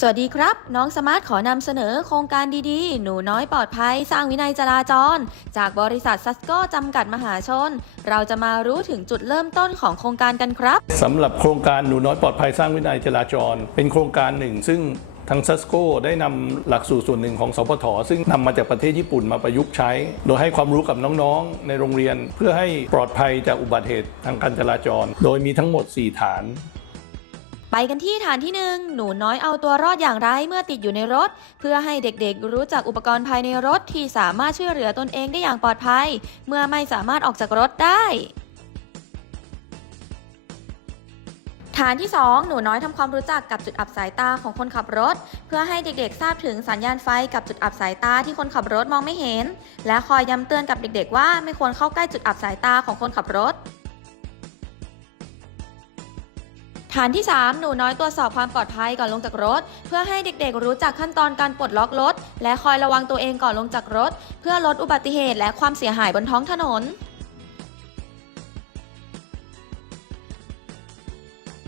สวัสดีครับ น้องสมาร์ทขอนำเสนอโครงการดีๆ หนูน้อยปลอดภัย สร้างวินัยจราจร จากบริษัทซัสโกจำกัดมหาชน เราจะมารู้ถึงจุดเริ่มต้นของโครงการกันครับสำหรับโครงการหนูน้อยปลอดภัยสร้างวินัยจราจร เป็นโครงการหนึ่ง ซึ่งทางซัสโกได้นำหลักสูตรส่วนหนึ่งของสพทซึ่งนำมาจากประเทศญี่ปุ่นมาประยุกต์ใช้ โดยให้ความรู้กับน้องๆ ในโรงเรียน เพื่อให้ปลอดภัยจากอุบัติเหตุทางการจราจร โดยมีทั้งหมด 4 ฐาน ไปกันที่ฐานที่หนึ่งหนูน้อยเอาตัวรอดอย่างไรเมื่อติดอยู่ในรถ เพื่อให้เด็กๆรู้จักอุปกรณ์ภายในรถที่สามารถช่วยเหลือตนเองได้อย่างปลอดภัย เมื่อไม่สามารถออกจากรถได้ฐานที่ 2 หนูน้อยทำความรู้จักกับจุดอับสายตาของคนขับรถ เพื่อให้เด็กๆ ทราบถึงสัญญาณไฟกับจุดอับสายตาที่คนขับรถมองไม่เห็น และคอยย้ำเตือนกับเด็กๆ ว่าไม่ควรเข้าใกล้จุดอับสายตาของคนขับรถ ฐานที่ 3 หนูน้อยตรวจสอบความปลอดภัยก่อนลงจากรถ เพื่อให้เด็กๆ รู้จักขั้นตอนการปลดล็อกรถ และคอยระวังตัวเองก่อนลงจากรถ เพื่อลดอุบัติเหตุและความเสียหายบนท้องถนน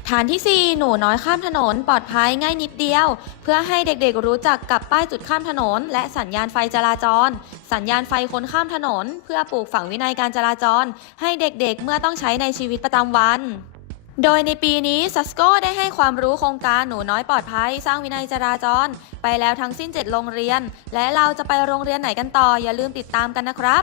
ฐานที่ 4 หนูน้อยข้ามถนนปลอดภัยง่ายนิดเดียว เพื่อให้เด็กๆ รู้จักกับป้ายจุดข้ามถนน และสัญญาณไฟจราจร สัญญาณไฟคนข้ามถนน เพื่อปลูกฝังวินัยการจราจร ให้เด็กๆ เมื่อต้องใช้ในชีวิตประจำวัน โดยในปีนี้ซัสโกได้ให้ความรู้โครงการหนูน้อยปลอดภัย สร้างวินัยจราจร ไปแล้วทั้งสิ้น 7 โรงเรียน และเราจะไปโรงเรียนไหนกันต่ออย่าลืมติดตามกันนะครับ